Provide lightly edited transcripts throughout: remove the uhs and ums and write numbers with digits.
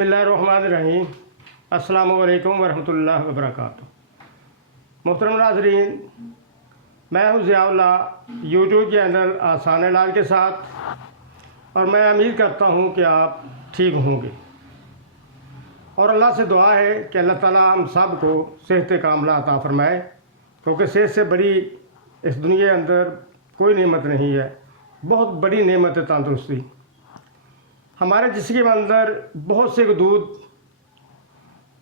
बिस्मिल्लाहिर्रहमानिर्रहीम। अस्सलामु अलैकुम वरहमतुल्लाहि वबरकातुहू। मोहतरम नाज़रीन, मैं हूँ ज़ियाउल्लाह यूट्यूब चैनल आसान इलाज के साथ, और मैं उम्मीद करता हूँ कि आप ठीक होंगे। और अल्लाह से दुआ है कि अल्लाह ताला हम सब को सेहत कामिला अता फ़रमाए, क्योंकि सेहत से बड़ी इस दुनिया के अंदर कोई नेमत नहीं है। बहुत बड़ी नेमत है तंदुरुस्ती। हमारे जिस्म के अंदर बहुत से दूध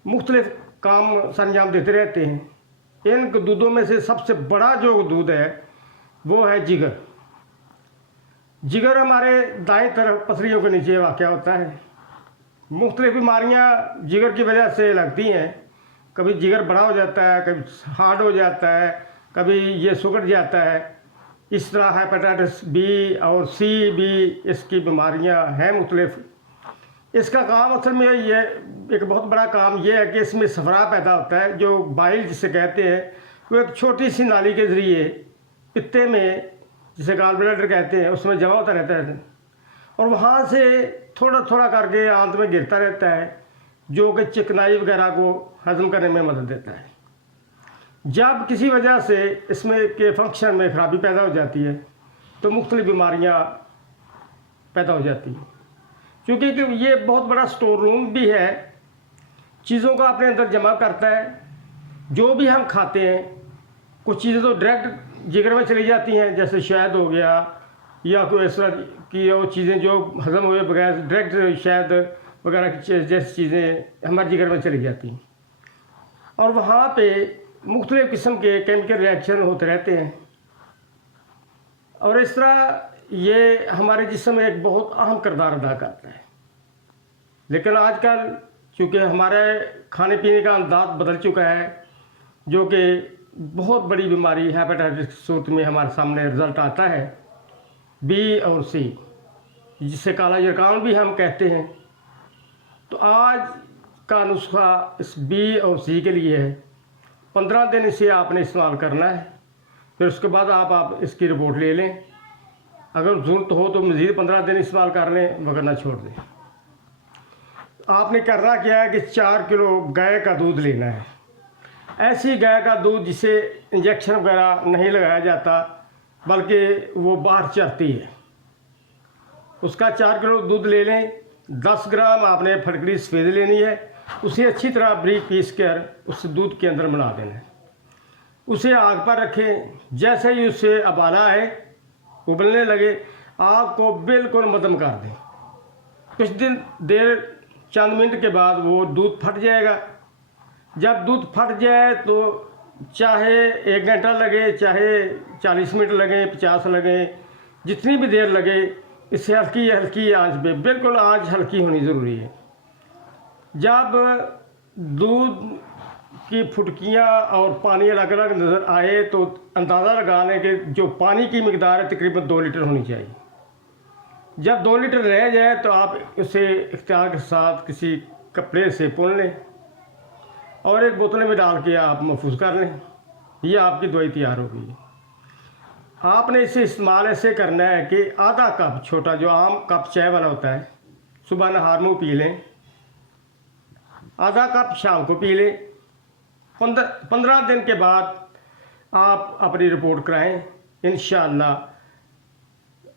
मुख्तलिफ काम सरंजाम देते रहते हैं। इन दूधों में से सबसे बड़ा जो दूध है वो है जिगर। जिगर हमारे दाएं तरफ पसलियों के नीचे वाक़या होता है। मुख्तलिफ बीमारियां जिगर की वजह से लगती हैं। कभी जिगर बड़ा हो जाता है, कभी हार्ड हो जाता है, कभी ये सुगड़ जाता है। इस तरह हेपेटाइटिस बी और सी भी इसकी बीमारियां हैं मुख्तलिफ। इसका काम असल में ये एक बहुत बड़ा काम ये है कि इसमें सफरा पैदा होता है, जो बाइल जिसे कहते हैं। वो एक छोटी सी नाली के ज़रिए पित्ते में, जिसे गॉल ब्लैडर कहते हैं, उसमें जमा होता रहता है और वहाँ से थोड़ा थोड़ा करके आंत में गिरता रहता है, जो कि चिकनाई वगैरह को हज़म करने में मदद देता है। जब किसी वजह से इसमें के फंक्शन में ख़राबी पैदा हो जाती है तो मुख्तलिफ बीमारियाँ पैदा हो जाती हैं। क्योंकि ये बहुत बड़ा स्टोर रूम भी है, चीज़ों को अपने अंदर जमा करता है। जो भी हम खाते हैं, कुछ चीज़ें तो डायरेक्ट जिगर में चली जाती हैं, जैसे शहद हो गया या कोई इस तरह की वो चीज़ें जो हज़म हुए बगैर डायरेक्ट शहद वगैरह की जैसी चीज़ें हमारे जिगर में चली जाती हैं। और वहाँ पे मुख्तलिफ़ किस्म के केमिकल रिएक्शन होते रहते हैं, और इस तरह ये हमारे जिस्म में एक बहुत अहम किरदार अदा करता है। लेकिन आजकल चूँकि हमारे खाने पीने का अंदाज बदल चुका है, जो कि बहुत बड़ी बीमारी हेपेटाइटिस की सूरत में हमारे सामने रिज़ल्ट आता है, बी और सी, जिसे काला यरकान भी हम कहते हैं। तो आज का नुस्खा इस बी और सी के लिए है। 15 दिन इसे आपने इस्तेमाल करना है, फिर उसके बाद आप इसकी रिपोर्ट ले लें। अगर ज़रूरत हो तो मज़ीद 15 दिन इस्तेमाल कर लें, वरना छोड़ दें। आपने करना क्या है कि 4 किलो गाय का दूध लेना है। ऐसी गाय का दूध जिसे इंजेक्शन वगैरह नहीं लगाया जाता, बल्कि वो बाहर चरती है, उसका 4 किलो दूध ले लें। 10 ग्राम आपने फटकड़ी सफ़ेद लेनी है, उसे अच्छी तरह बारीक पीस कर उस दूध के अंदर मिला देना है। उसे आग पर रखें। जैसे ही उससे उबाला आए, उबलने लगे, आग को बिल्कुल मध्यम कर दें। कुछ देर चंद मिनट के बाद वो दूध फट जाएगा। जब दूध फट जाए तो चाहे 1 घंटा लगे, चाहे 40 मिनट लगे, 50 लगे, जितनी भी देर लगे, इसे हल्की हल्की आंच पे, बिल्कुल आंच हल्की होनी ज़रूरी है। जब दूध की फुटकियाँ और पानी अलग अलग नज़र आए तो अंदाज़ा लगा लें कि जो पानी की मिकदार है तकरीबन 2 लीटर होनी चाहिए। जब 2 लीटर रह जाए तो आप उसे इख्तियार के साथ किसी कपड़े से पुन लें और एक बोतल में डाल के आप महफूज कर लें। ये आपकी दवाई तैयार होगी। आपने इसे इस्तेमाल ऐसे करना है कि आधा कप, छोटा जो आम कप चाय वाला होता है, सुबह नहार मुँह पी लें, आधा कप शाम को पी लें। 15 दिन के बाद आप अपनी रिपोर्ट कराएं। इंशाअल्लाह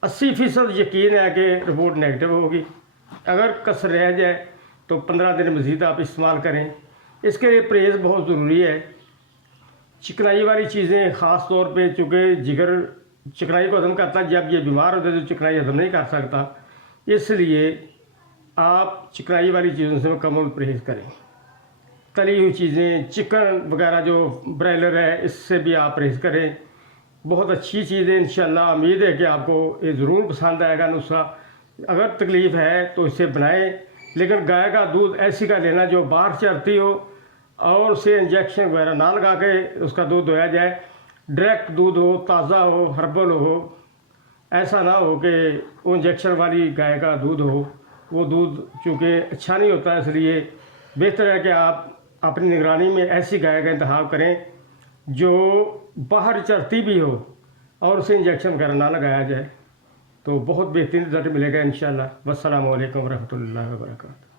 80% यकीन है कि रिपोर्ट नेगेटिव होगी। अगर कसर रह जाए तो 15 दिन मज़ीद आप इस्तेमाल करें। इसके लिए परहेज़ बहुत ज़रूरी है। चिकनाई वाली चीज़ें ख़ास तौर पे, चूँकि जिगर चिकनाई को हज़म करता है, जब ये बीमार होता है तो चिकनाई हज़म नहीं कर सकता, इसलिए आप चिकनाई वाली चीज़ों से मुकम्मल परहेज़ करें। तली हुई चीज़ें, चिकन वगैरह जो ब्रायलर है, इससे भी आप परहेज़ करें। बहुत अच्छी चीज़ है। इंशाअल्लाह उम्मीद है कि आपको ये ज़रूर पसंद आएगा नुस्खा। अगर तकलीफ़ है तो इसे बनाएं, लेकिन गाय का दूध ऐसी का लेना जो बाहर चरती हो और उसे इंजेक्शन वगैरह ना लगा के उसका दूध धोया जाए। डायरेक्ट दूध हो, ताज़ा हो, हर्बल हो। ऐसा ना हो कि वो इंजेक्शन वाली गाय का दूध हो। वो दूध चूँकि अच्छा नहीं होता, इसलिए बेहतर है कि आप अपनी निगरानी में ऐसी गाय का इंतखाब करें जो बाहर चरती भी हो और उसे इंजेक्शन वगैरह ना लगाया जाए, तो बहुत बेहतरीन रिजल्ट मिलेगा इंशाअल्लाह। वस्सलामु अलैकुम वरहमतुल्लाहि वबरकातुहू।